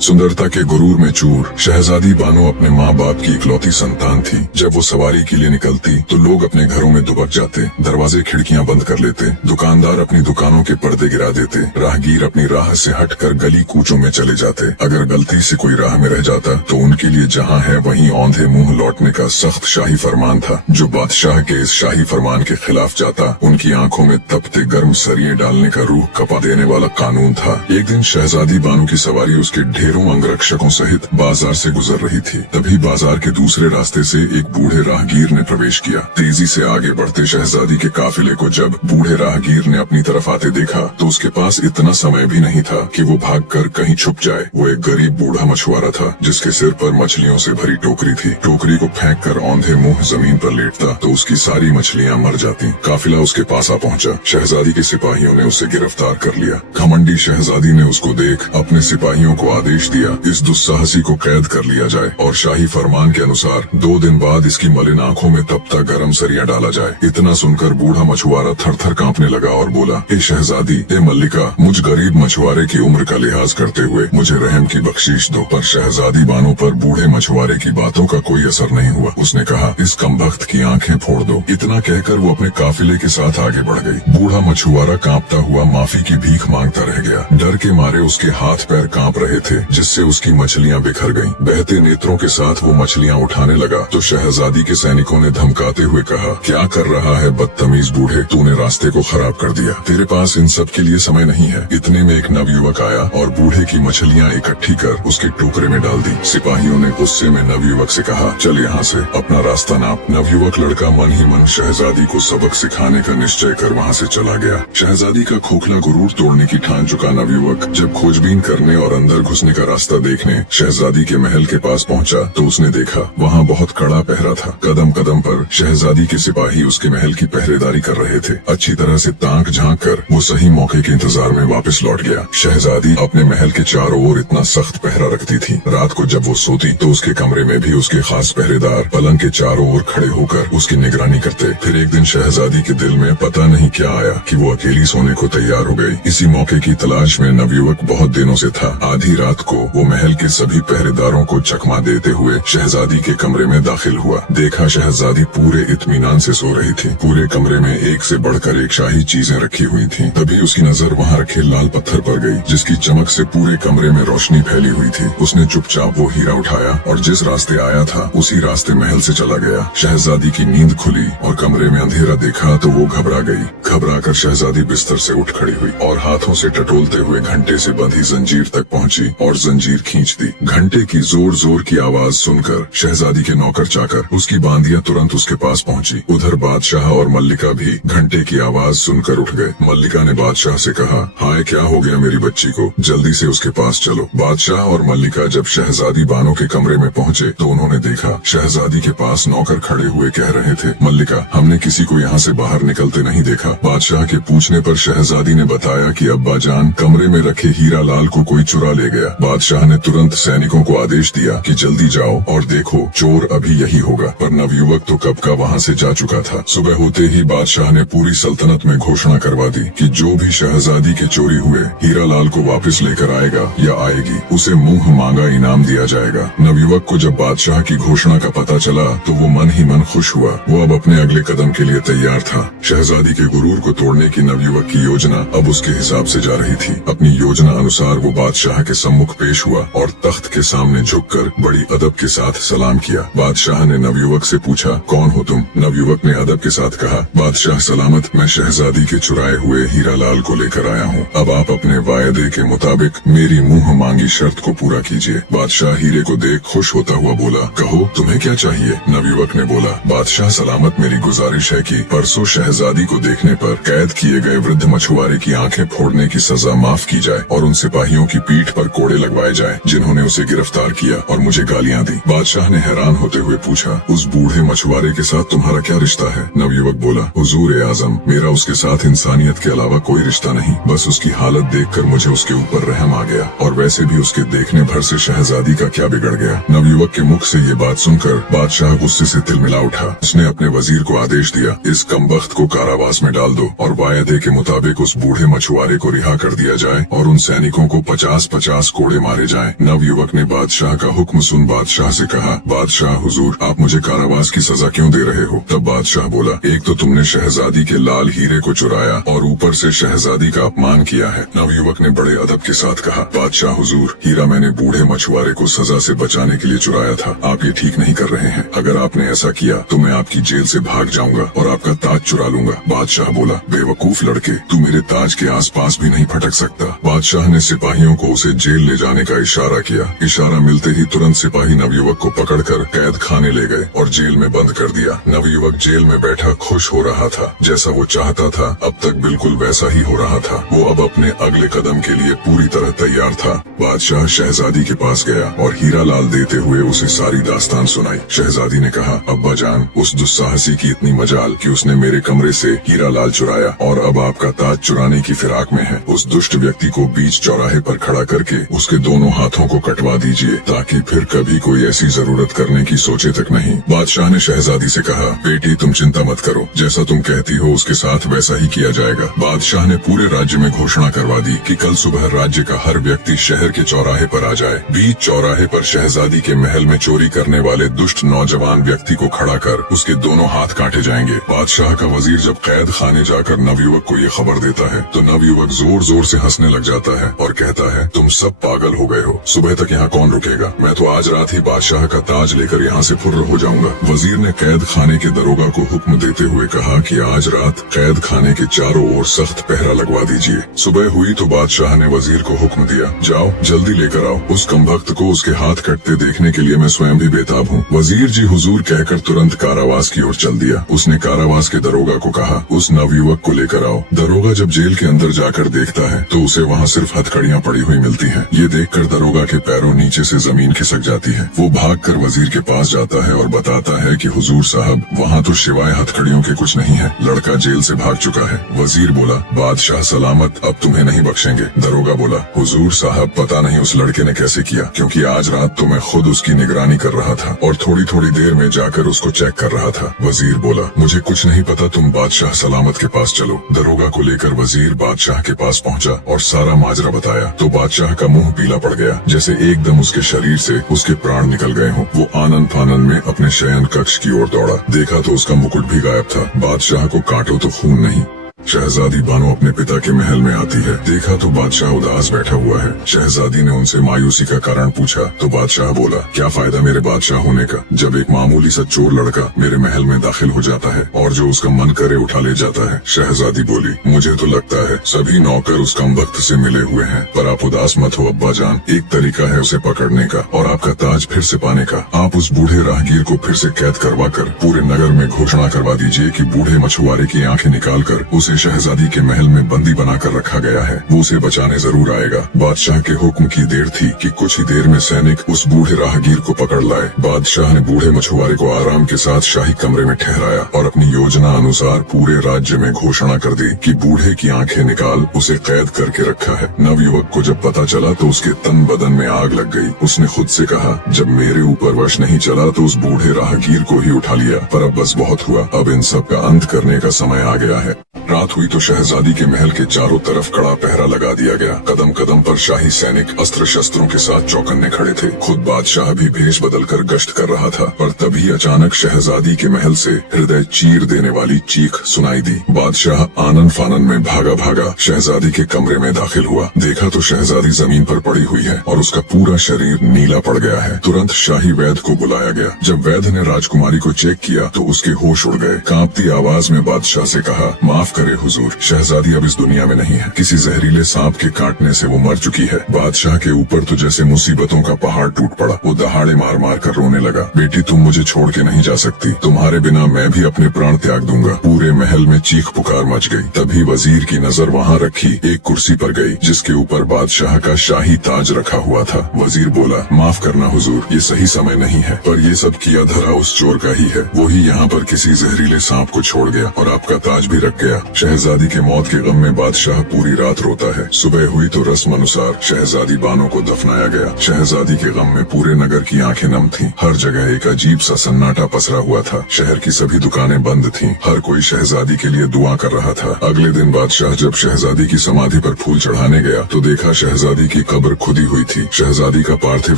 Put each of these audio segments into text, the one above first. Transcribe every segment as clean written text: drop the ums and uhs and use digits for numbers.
सुंदरता के गुरूर में चूर शहजादी बानो अपने माँ बाप की इकलौती संतान थी। जब वो सवारी के लिए निकलती तो लोग अपने घरों में दुबक जाते, दरवाजे खिड़कियाँ बंद कर लेते, दुकानदार अपनी दुकानों के पर्दे गिरा देते, राहगीर अपनी राह से हटकर गली कूचों में चले जाते। अगर गलती से कोई राह में रह जाता तो उनके लिए जहाँ है वहीं औंधे मुंह लौटने का सख्त शाही फरमान था। जो बादशाह के इस शाही फरमान के खिलाफ जाता उनकी आंखों में तपते गर्म सरिये डालने का रूह कपा देने वाला कानून था। एक दिन शहजादी बानो की सवारी उसके ढेरों अंगरक्षकों सहित बाजार से गुजर रही थी। तभी बाजार के दूसरे रास्ते से एक बूढ़े राहगीर ने प्रवेश किया। तेजी से आगे बढ़ते शहजादी के काफिले को जब बूढ़े राहगीर ने अपनी तरफ आते देखा तो उसके पास इतना समय भी नहीं था कि वो भागकर कहीं छुप जाए। वो एक गरीब बूढ़ा मछुआरा था जिसके सिर पर मछलियों से भरी टोकरी थी। टोकरी को फेंक कर औंधे मुंह जमीन पर लेटता तो उसकी सारी मछलियाँ मर जाती। काफिला उसके पास आ पहुँचा। शहजादी के सिपाहियों ने उसे गिरफ्तार कर लिया। घमंडी शहजादी ने उसको देख अपने सिपाहियों को आदेश दिया इस दुस्साहसी को कैद कर लिया जाए और शाही फरमान के अनुसार 2 दिन बाद इसकी मलिन आंखों में तपता गरम सरिया डाला जाए। इतना सुनकर बूढ़ा मछुआरा थर-थर कांपने लगा और बोला, ए शहजादी, ए मल्लिका, मुझ गरीब मछुआरे की उम्र का लिहाज करते हुए मुझे रहम की बख्शीश दो। पर शहजादी बानो पर बूढ़े मछुआरे की बातों का कोई असर नहीं हुआ। उसने कहा, इस कमबख्त की आंखें फोड़ दो। इतना कहकर वो अपने काफिले के साथ आगे बढ़ गई। बूढ़ा मछुआरा कांपता हुआ माफी की भीख मांगता रह गया। डर के मारे उसके हाथ पैर कांप रहे थे जिससे उसकी मछलियां बिखर गईं। बहते नेत्रों के साथ वो मछलियां उठाने लगा तो शहजादी के सैनिकों ने धमकाते हुए कहा, क्या कर रहा है बदतमीज बूढ़े, तूने रास्ते को खराब कर दिया। तेरे पास इन सब के लिए समय नहीं है। इतने में एक नवयुवक आया और बूढ़े की मछलियां इकट्ठी कर उसके टोकरे में डाल दी। सिपाहियों ने गुस्से में नवयुवक से कहा, चल यहाँ से अपना रास्ता नाप। नवयुवक लड़का मन ही मन शहजादी को सबक सिखाने का निश्चय कर वहाँ से चला गया। शहजादी का खोखला गुरूर तोड़ने की ठान चुका नवयुवक जब खोजबीन करने और अंदर घुसने का रास्ता देखने शहजादी के महल के पास पहुंचा तो उसने देखा वहां बहुत कड़ा पहरा था। कदम कदम पर शहजादी के सिपाही उसके महल की पहरेदारी कर रहे थे। अच्छी तरह से ताक झांक कर वो सही मौके के इंतजार में वापस लौट गया। शहजादी अपने महल के चारों ओर इतना सख्त पहरा रखती थी। रात को जब वो सोती तो उसके कमरे में भी उसके खास पहरेदार पलंग के चारों ओर खड़े होकर उसकी निगरानी करते। फिर एक दिन शहजादी के दिल में पता नहीं क्या आया कि वो अकेली सोने को तैयार हो गई। इसी मौके की तलाश में नवयुवक बहुत दिनों से था। आधी रात को वो महल के सभी पहरेदारों को चकमा देते हुए शहजादी के कमरे में दाखिल हुआ। देखा शहजादी पूरे इत्मीनान से सो रही थी। पूरे कमरे में एक से बढ़कर एक शाही चीजें रखी हुई थी। तभी उसकी नजर वहाँ रखे लाल पत्थर पर गई जिसकी चमक से पूरे कमरे में रोशनी फैली हुई थी। उसने चुपचाप वो हीरा उठाया और जिस रास्ते आया था उसी रास्ते महल से चला गया। शहजादी की नींद खुली और कमरे में अंधेरा देखा तो वो घबरा गई। घबराकर शहजादी बिस्तर से उठ खड़ी हुई और हाथों से टटोलते हुए घंटे से बंधी जंजीर तक पहुंची और जंजीर खींच दी। घंटे की जोर जोर की आवाज सुनकर शहजादी के नौकर चाकर उसकी बांदियां तुरंत उसके पास पहुंची। उधर बादशाह और मल्लिका भी घंटे की आवाज सुनकर उठ गए। मल्लिका ने बादशाह से कहा, हाय क्या हो गया मेरी बच्ची को, जल्दी से उसके पास चलो। बादशाह और मल्लिका जब शहजादी बानो के कमरे में पहुंचे तो उन्होंने देखा शहजादी के पास नौकर खड़े हुए कह रहे थे, मल्लिका, हमने किसी को यहाँ से बाहर निकलते नहीं देखा। बादशाह के पूछने पर शहजादी ने बताया कि अब्बा जान कमरे में रखे हीरा लाल को कोई चुरा ले गया। बादशाह ने तुरंत सैनिकों को आदेश दिया कि जल्दी जाओ और देखो चोर अभी यही होगा। पर नवयुवक तो कब का वहाँ से जा चुका था। सुबह होते ही बादशाह ने पूरी सल्तनत में घोषणा करवा दी कि जो भी शहजादी के चोरी हुए हीरा लाल को वापस लेकर आएगा या आएगी उसे मुंह मांगा इनाम दिया जाएगा। नवयुवक को जब बादशाह की घोषणा का पता चला तो वो मन ही मन खुश हुआ। वो अब अपने अगले कदम के लिए तैयार था। शहजादी के गुरूर को तोड़ने की नवयुवक की योजना अब उसके हिसाब से जा रही थी। अपनी योजना अनुसार वो बादशाह के सम्मुख पेश हुआ और तख्त के सामने झुककर बड़ी अदब के साथ सलाम किया। बादशाह ने नवयुवक से पूछा, कौन हो तुम? नवयुवक ने अदब के साथ कहा, बादशाह सलामत, मैं शहजादी के चुराए हुए हीरा लाल को लेकर आया हूँ। अब आप अपने वायदे के मुताबिक मेरी मुंह मांगी शर्त को पूरा कीजिए। बादशाह हीरे को देख खुश होता हुआ बोला, कहो तुम्हें क्या चाहिए? नवयुवक ने बोला, बादशाह सलामत, मेरी गुजारिश है कि परसों शहजादी को देखने पर कैद किए गए वृद्ध मछुआरे की आंखें फोड़ने की सजा माफ की जाए और उन सिपाहियों की पीठ पर कोड़े लगवाए जाए जिन्होंने उसे गिरफ्तार किया और मुझे गालियां दी। बादशाह ने हैरान होते हुए पूछा, उस बूढ़े मछुआरे के साथ तुम्हारा क्या रिश्ता है? नवयुवक बोला, हुजूर आजम, मेरा उसके साथ इंसानियत के अलावा कोई रिश्ता नहीं। बस उसकी हालत देखकर मुझे उसके ऊपर रहम आ गया और वैसे भी उसके देखने भर से शहजादी का क्या बिगड़ गया। नवयुवक के मुख से ये बात सुनकर बादशाह गुस्से से तिलमिला उठा। उसने अपने वजीर को आदेश दिया, इस कमबख्त को कारावास में डाल दो और वायदे के मुताबिक उस बूढ़े मछुआरे को रिहा कर दिया जाए और उन सैनिकों को 50-50 कोड़े घोड़े मारे जाएं। नवयुवक ने बादशाह का हुक्म सुन बादशाह से कहा, बादशाह हुजूर, आप मुझे कारावास की सजा क्यों दे रहे हो? तब बादशाह बोला, एक तो तुमने शहजादी के लाल हीरे को चुराया और ऊपर से शहजादी का अपमान किया है। नवयुवक ने बड़े अदब के साथ कहा, बादशाह हुजूर, हीरा मैंने बूढ़े मछुआरे को सजा से बचाने के लिए चुराया था। आप ये ठीक नहीं कर रहे हैं। अगर आपने ऐसा किया तो मैं आपकी जेल से भाग जाऊंगा और आपका ताज चुरा लूंगा। बादशाह बोला, बेवकूफ लड़के, तू मेरे ताज के आसपास भी नहीं फटक सकता। बादशाह ने सिपाहियों को उसे जेल ले जाने का इशारा किया। इशारा मिलते ही तुरंत सिपाही नवयुवक को पकड़कर कैद खाने ले गए और जेल में बंद कर दिया। नवयुवक जेल में बैठा खुश हो रहा था। जैसा वो चाहता था अब तक बिल्कुल वैसा ही हो रहा था। वो अब अपने अगले कदम के लिए पूरी तरह तैयार था। बादशाह शहजादी के पास गया और हीरा लाल देते हुए उसे सारी दास्तान सुनाई। शहजादी ने कहा, अब्बा जान, उस दुस्साहसी की इतनी मजाल कि उसने मेरे कमरे से हीरा लाल चुराया और अब आपका ताज चुराने की फिराक में है। उस दुष्ट व्यक्ति को बीच चौराहे पर खड़ा करके उसके दोनों हाथों को कटवा दीजिए ताकि फिर कभी कोई ऐसी जरूरत करने की सोचे तक नहीं। बादशाह ने शहजादी से कहा, बेटी तुम चिंता मत करो, जैसा तुम कहती हो उसके साथ वैसा ही किया जाएगा। बादशाह ने पूरे राज्य में घोषणा करवा दी कि कल सुबह राज्य का हर व्यक्ति शहर के चौराहे पर आ जाए। बीच चौराहे पर शहजादी के महल में चोरी करने वाले दुष्ट नौजवान व्यक्ति को खड़ा कर उसके दोनों हाथ काटे जाएंगे। बादशाह का वजीर जब कैद खाने जाकर नवयुवक को ये खबर देता है तो नवयुवक जोर जोर से हंसने लग जाता है और कहता है, तुम सब पागल हो गए हो, सुबह तक यहाँ कौन रुकेगा? मैं तो आज रात ही बादशाह का ताज लेकर यहाँ से फुर्र हो जाऊंगा। वजीर ने कैद खाने के दरोगा को हुक्म देते हुए कहा कि आज रात कैद खाने के चारों ओर सख्त पहरा लगवा दीजिए। सुबह हुई तो बादशाह ने वजीर को हुक्म दिया, जाओ जल्दी लेकर आओ, उस कमबख्त को उसके हाथ कटते देखने के लिए मैं स्वयं भी बेताब हूँ। वजीर जी हुजूर कहकर तुरंत कारावास की ओर चल दिया। उसने कारावास के दरोगा को कहा, उस नवयुवक को लेकर आओ। दरोगा जब जेल के अंदर जाकर देखता है तो उसे वहाँ सिर्फ हथकड़ियाँ पड़ी हुई मिलती हैं। ये देखकर दरोगा के पैरों नीचे से जमीन खिसक जाती है। वो भागकर वजीर के पास जाता है और बताता है कि हुजूर साहब, वहाँ तो सिवाय हथकड़ियों के कुछ नहीं है, लड़का जेल से भाग चुका है। वजीर बोला, बादशाह सलामत, अब तुम्हें नहीं बख्शेंगे। दरोगा बोला, हुजूर साहब, पता नहीं उस लड़के ने कैसे किया, क्योंकि आज रात तो मैं खुद उसकी निगरानी कर रहा था और थोड़ी थोड़ी देर में जाकर उसको चेक कर रहा था। वजीर बोला, मुझे कुछ नहीं पता, तुम बादशाह सलामत के पास चलो। दरोगा को लेकर वजीर बादशाह के पास पहुंचा और सारा माजरा बताया तो बादशाह का मुंह पीला पड़ गया, जैसे एकदम उसके शरीर से उसके प्राण निकल गए हों। वो आनंद फानंद में अपने शयन कक्ष की ओर दौड़ा। देखा तो उसका मुकुट भी गायब था। बादशाह को काटो तो खून नहीं। शहजादी बानो अपने पिता के महल में आती है। देखा तो बादशाह उदास बैठा हुआ है। शहजादी ने उनसे मायूसी का कारण पूछा तो बादशाह बोला, क्या फायदा मेरे बादशाह होने का जब एक मामूली सा चोर लड़का मेरे महल में दाखिल हो जाता है और जो उसका मन करे उठा ले जाता है। शहजादी बोली, मुझे तो लगता है सभी नौकर उस कमबख्त से मिले हुए हैं, पर आप उदास मत हो अब्बा जान, एक तरीका है उसे पकड़ने का और आपका ताज फिर से पाने का। आप उस बूढ़े राहगीर को फिर से कैद करवा कर पूरे नगर में घोषणा करवा दीजिए कि बूढ़े मछुआरे की आंखें निकाल कर उसे शहजादी के महल में बंदी बनाकर रखा गया है। वो उसे बचाने जरूर आएगा। बादशाह के हुक्म की देर थी कि कुछ ही देर में सैनिक उस बूढ़े राहगीर को पकड़ लाए। बादशाह ने बूढ़े मछुआरे को आराम के साथ शाही कमरे में ठहराया और अपनी योजना अनुसार पूरे राज्य में घोषणा कर दी कि बूढ़े की आंखें निकाल उसे कैद करके रखा है। नवयुवक को जब पता चला तो उसके तन बदन में आग लग गई। उसने खुद से कहा, जब मेरे ऊपर वश नहीं चला तो उस बूढ़े राहगीर को ही उठा लिया, पर अब बस बहुत हुआ, अब इन सब का अंत करने का समय आ गया है। रात हुई तो शहजादी के महल के चारों तरफ कड़ा पहरा लगा दिया गया। कदम कदम पर शाही सैनिक अस्त्र शस्त्रों के साथ चौकन्ने खड़े थे। खुद बादशाह भी भेष बदलकर गश्त कर रहा था, पर तभी अचानक शहजादी के महल से हृदय चीर देने वाली चीख सुनाई दी। बादशाह आनंद फानंद में भागा भागा शहजादी के कमरे में दाखिल हुआ। देखा तो शहजादी जमीन पर पड़ी हुई है और उसका पूरा शरीर नीला पड़ गया है। तुरंत शाही वैद्य को बुलाया गया। जब वैद्य ने राजकुमारी को चेक किया तो उसके होश उड़ गए। कांपती आवाज में बादशाह से कहा, माफ करे हुजूर, शहजादी अब इस दुनिया में नहीं है। किसी जहरीले सांप के काटने से वो मर चुकी है। बादशाह के ऊपर तो जैसे मुसीबतों का पहाड़ टूट पड़ा। वो दहाड़े मार मार कर रोने लगा। बेटी, तुम मुझे छोड़ के नहीं जा सकती, तुम्हारे बिना मैं भी अपने प्राण त्याग दूंगा। पूरे महल में चीख पुकार मच गई। तभी वजीर की नजर वहाँ रखी एक कुर्सी पर गई जिसके ऊपर बादशाह का शाही ताज रखा हुआ था। वजीर बोला, माफ करना हुजूर, ये सही समय नहीं है, पर ये सब किया धरा उस चोर का ही है। वो ही यहाँ पर किसी जहरीले सांप को छोड़ गया और आपका ताज भी रख गया। शहजादी के मौत के गम में बादशाह पूरी रात रोता है। सुबह हुई तो रस्म अनुसार शहजादी बानो को दफनाया गया। शहजादी के गम में पूरे नगर की आंखें नम थीं। हर जगह एक अजीब सा सन्नाटा पसरा हुआ था। शहर की सभी दुकानें बंद थीं। हर कोई शहजादी के लिए दुआ कर रहा था। अगले दिन बादशाह जब शहजादी की समाधि पर फूल चढ़ाने गया तो देखा शहजादी की कब्र खुदी हुई थी। शहजादी का पार्थिव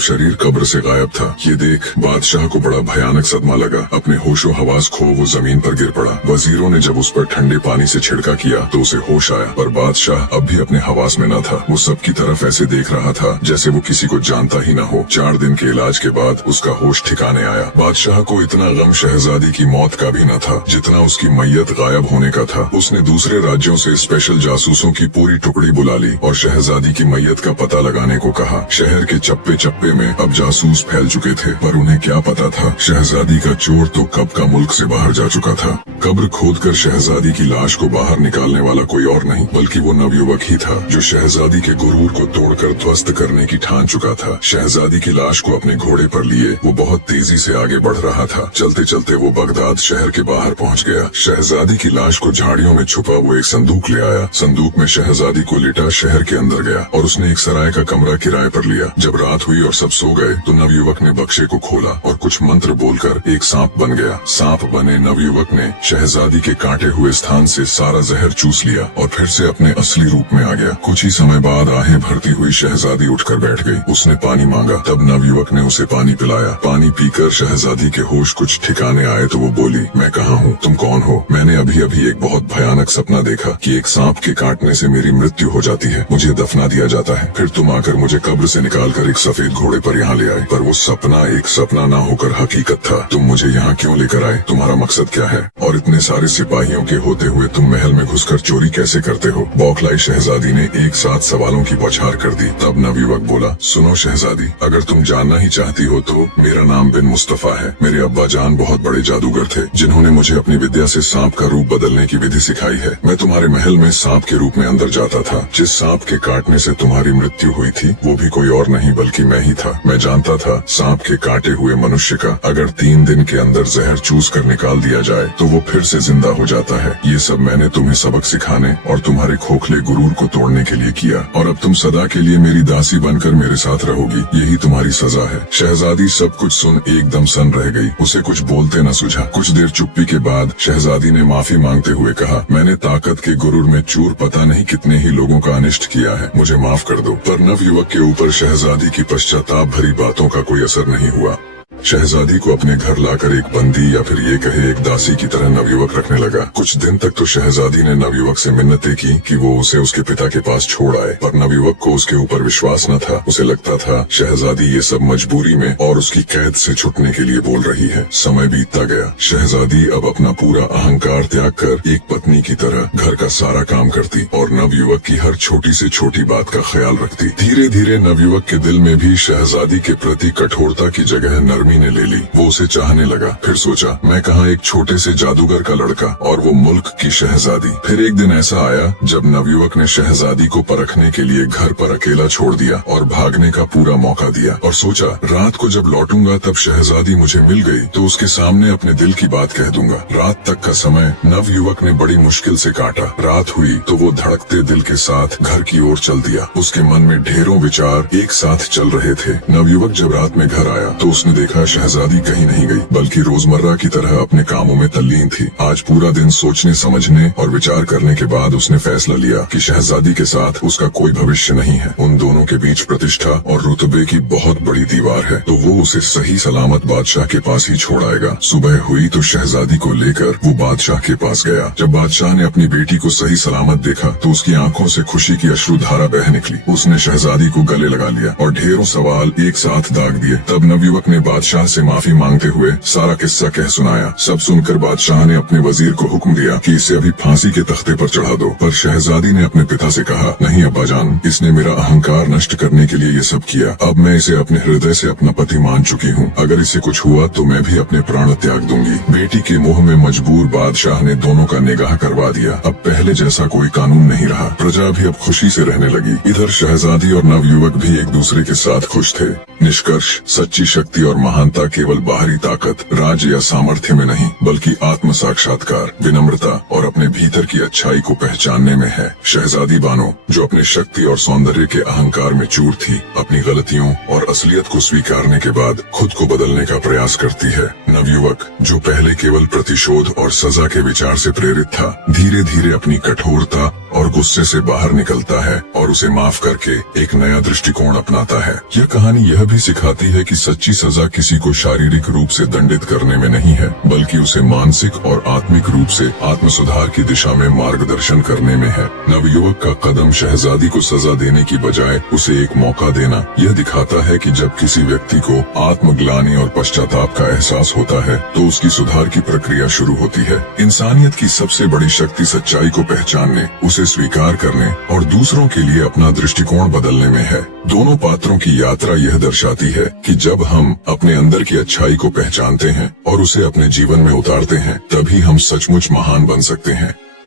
शरीर कब्र से गायब था। ये देख बादशाह को बड़ा भयानक सदमा लगा। अपने होशो हवास खो वो जमीन पर गिर पड़ा। वजीरों ने जब उस पर ठंडे पानी से छिड़का किया तो उसे होश आया, पर बादशाह अब भी अपने हवास में न था। वो सबकी तरफ ऐसे देख रहा था जैसे वो किसी को जानता ही न हो। 4 दिन के इलाज के बाद उसका होश ठिकाने आया। बादशाह को इतना गम शहजादी की मौत का भी न था जितना उसकी मैयत गायब होने का था। उसने दूसरे राज्यों से स्पेशल जासूसों की पूरी टुकड़ी बुला ली और शहजादी की मैयत का पता लगाने को कहा। शहर के चप्पे चप्पे में अब जासूस फैल चुके थे, पर उन्हें क्या पता था शहजादी का चोर तो कब का मुल्क से बाहर जा चुका था। कब्र खोदकर शहजादी की लाश को बाहर निकालने वाला कोई और नहीं बल्कि वो नवयुवक ही था जो शहजादी के गुरूर को तोड़कर ध्वस्त करने की ठान चुका था। शहजादी की लाश को अपने घोड़े पर लिए वो बहुत तेजी से आगे बढ़ रहा था। चलते चलते वो बगदाद शहर के बाहर पहुंच गया। शहजादी की लाश को झाड़ियों में छुपा वो एक संदूक ले आया। संदूक में शहजादी को लिटा शहर के अंदर गया और उसने एक सराय का कमरा किराए पर लिया। जब रात हुई और सब सो गए तो नवयुवक ने बक्से को खोला और कुछ मंत्र बोलकर एक सांप बन गया। सांप बने नवयुवक ने शहजादी के काटे हुए स्थान से सारा जहर चूस लिया और फिर से अपने असली रूप में आ गया। कुछ ही समय बाद आहें भरती हुई शहजादी उठकर बैठ गई। उसने पानी मांगा, तब नवयुवक ने उसे पानी पिलाया। पानी पीकर शहजादी के होश कुछ ठिकाने आए तो वो बोली, मैं कहाँ हूँ, तुम कौन हो? मैंने अभी अभी एक बहुत भयानक सपना देखा कि एक सांप के काटने से मेरी मृत्यु हो जाती है, मुझे दफना दिया जाता है, फिर तुम आकर मुझे कब्र से निकालकर एक सफेद घोड़े पर यहाँ ले आए। पर वो सपना एक सपना ना होकर हकीकत था। तुम मुझे यहाँ क्यों लेकर आए? तुम्हारा मकसद क्या है? और इतने सारे सिपाहियों के होते हुए तुम महल में घुसकर चोरी कैसे करते हो? बौखलाई शहजादी ने एक साथ सवालों की बौछार कर दी। तब नवयुवक बोला, सुनो शहजादी, अगर तुम जानना ही चाहती हो तो मेरा नाम बिन मुस्तफा है। मेरे अब्बा जान बहुत बड़े जादूगर थे जिन्होंने मुझे अपनी विद्या से सांप का रूप बदलने की विधि सिखाई है। मैं तुम्हारे महल में सांप के रूप में अंदर जाता था। जिस सांप के काटने से तुम्हारी मृत्यु हुई थी वो भी कोई और नहीं बल्कि मैं ही था। मैं जानता था सांप के काटे हुए मनुष्य का अगर 3 दिन के अंदर जहर चूस कर निकाल दिया जाए तो वो फिर से जिंदा हो जाता है। ये सब मैंने तुम्हें सबक सिखाने और तुम्हारे खोखले गुरूर को तोड़ने के लिए किया और अब तुम सदा के लिए मेरी दासी बनकर मेरे साथ रहोगी। यही तुम्हारी सजा है। शहजादी सब कुछ सुन एकदम सन रह गई। उसे कुछ बोलते न सूझा। कुछ देर चुप्पी के बाद शहजादी ने माफी मांगते हुए कहा, मैंने ताकत के गुरूर में चूर पता नहीं कितने ही लोगों का अनिष्ट किया है, मुझे माफ कर दो। पर नवयुवक के ऊपर शहजादी की पश्चाताप भरी बातों का कोई असर नहीं हुआ। शहजादी को अपने घर लाकर एक बंदी या फिर ये कहे एक दासी की तरह नवयुवक रखने लगा। कुछ दिन तक तो शहजादी ने नवयुवक से मिन्नतें की कि वो उसे उसके पिता के पास छोड़ आए, पर नवयुवक को उसके ऊपर विश्वास न था। उसे लगता था शहजादी ये सब मजबूरी में और उसकी कैद से छुटने के लिए बोल रही है। समय बीतता गया। शहजादी अब अपना पूरा अहंकार त्याग कर एक पत्नी की तरह घर का सारा काम करती और नवयुवक की हर छोटी से छोटी बात का ख्याल रखती। धीरे धीरे नवयुवक के दिल में भी शहजादी के प्रति कठोरता की जगह नरमी ने ले ली। वो उसे चाहने लगा। फिर सोचा, मैं कहाँ एक छोटे से जादूगर का लड़का और वो मुल्क की शहजादी। फिर एक दिन ऐसा आया जब नवयुवक ने शहजादी को परखने के लिए घर पर अकेला छोड़ दिया और भागने का पूरा मौका दिया और सोचा रात को जब लौटूंगा तब शहजादी मुझे मिल गई तो उसके सामने अपने दिल की बात कह दूंगा। रात तक का समय नवयुवक ने बड़ी मुश्किल से काटा। रात हुई तो वो धड़कते दिल के साथ घर की ओर चल दिया। उसके मन में ढेरों विचार एक साथ चल रहे थे। नवयुवक जब रात में घर आया तो उसने देखा शहजादी कहीं नहीं गई बल्कि रोजमर्रा की तरह अपने कामों में तल्लीन थी। आज पूरा दिन सोचने समझने और विचार करने के बाद उसने फैसला लिया कि शहजादी के साथ उसका कोई भविष्य नहीं है। उन दोनों के बीच प्रतिष्ठा और रुतबे की बहुत बड़ी दीवार है तो वो उसे सही सलामत बादशाह के पास ही छोड़ आएगा। सुबह हुई तो शहजादी को लेकर वो बादशाह के पास गया। जब बादशाह ने अपनी बेटी को सही सलामत देखा तो उसकी आंखों से खुशी की अश्रुधारा बह निकली। उसने शहजादी को गले लगा लिया और ढेरों सवाल एक साथ दाग दिए। तब नवयुवक ने बादशाह से माफी मांगते हुए सारा किस्सा कह सुनाया। सब सुनकर बादशाह ने अपने वजीर को हुक्म दिया कि इसे अभी फांसी के तख्ते पर चढ़ा दो। पर शहजादी ने अपने पिता से कहा, नहीं अब्बाजान, इसने मेरा अहंकार नष्ट करने के लिए ये सब किया। अब मैं इसे अपने हृदय से अपना पति मान चुकी हूँ। अगर इसे कुछ हुआ तो मैं भी अपने प्राण त्याग दूंगी। बेटी के मोह में मजबूर बादशाह ने दोनों का निगाह करवा दिया। अब पहले जैसा कोई कानून नहीं रहा। प्रजा भी अब खुशी से रहने लगी। इधर शहजादी और नवयुवक भी एक दूसरे के साथ खुश थे। निष्कर्ष, सच्ची शक्ति और महानता केवल बाहरी ताकत, राज या सामर्थ्य में नहीं, बल्कि आत्म साक्षात्कार, विनम्रता और अपने भीतर की अच्छाई को पहचानने में है। शहजादी बानो, जो अपने शक्ति और सौंदर्य के अहंकार में चूर थी, अपनी गलतियों और असलियत को स्वीकारने के बाद खुद को बदलने का प्रयास करती है। नवयुवक, जो पहले केवल प्रतिशोध और सजा के विचार से प्रेरित था, धीरे धीरे अपनी कठोरता और गुस्से से बाहर निकलता है और उसे माफ करके एक नया दृष्टिकोण अपनाता है। यह कहानी यह भी सिखाती है कि सच्ची सजा किसी को शारीरिक रूप से दंडित करने में नहीं है, बल्कि उसे मानसिक और आत्मिक रूप से आत्म सुधार की दिशा में मार्गदर्शन करने में है। नवयुवक का कदम शहजादी को सजा देने की बजाय उसे एक मौका देना यह दिखाता है कि जब किसी व्यक्ति को आत्मग्लानि और पश्चाताप का एहसास होता है तो उसकी सुधार की प्रक्रिया शुरू होती है। इंसानियत की सबसे बड़ी शक्ति सच्चाई को पहचानने, उसे स्वीकार करने और दूसरों के लिए अपना दृष्टिकोण बदलने में है। दोनों पात्रों की यात्रा यह दर्शाती है कि जब हम अपने अंदर की अच्छाई को पहचानते हैं और उसे अपने जीवन में उतारते हैं, तभी हम सचमुच महान बन सकते हैं।